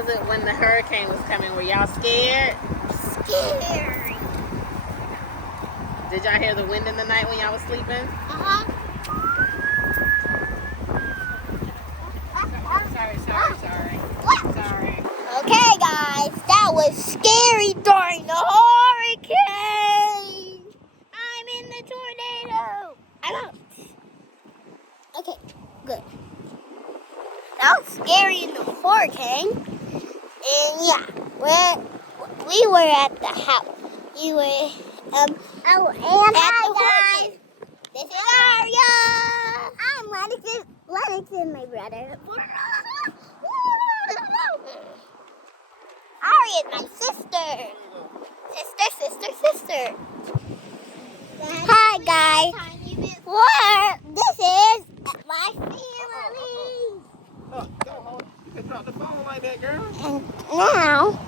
was it when the hurricane was coming? Were y'all scared? Scary. Did y'all hear the wind in the night when y'all was sleeping? Sorry. Okay, guys, that was scary during the hurricane. I'm in the tornado. I'm out. Okay, good. That was scary in the hurricane. And yeah, we were at the house. We were, and hi guys. This is Arya. I'm Lennox and my brother. Arya is my sister. Sister. Hi guys. This is my family. You can drop the phone like that, girl. And now,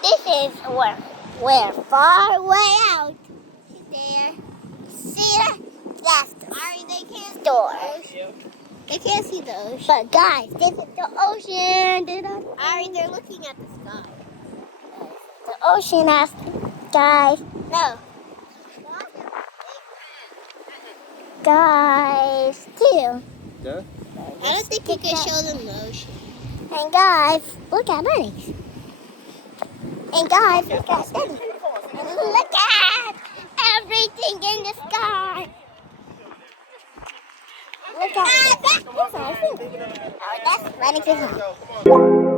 this is we're far way out. There. See that? That's the store. They can't see the ocean. But guys, this is the ocean. Ari, they're looking at the sky. The ocean has guys. No. Guys, too. Yeah? I don't think you can show them the ocean. And guys, look at Lennox. And guys, look at Lennox. And look at everything in the sky. Look at that. Oh, that's Lennox's house.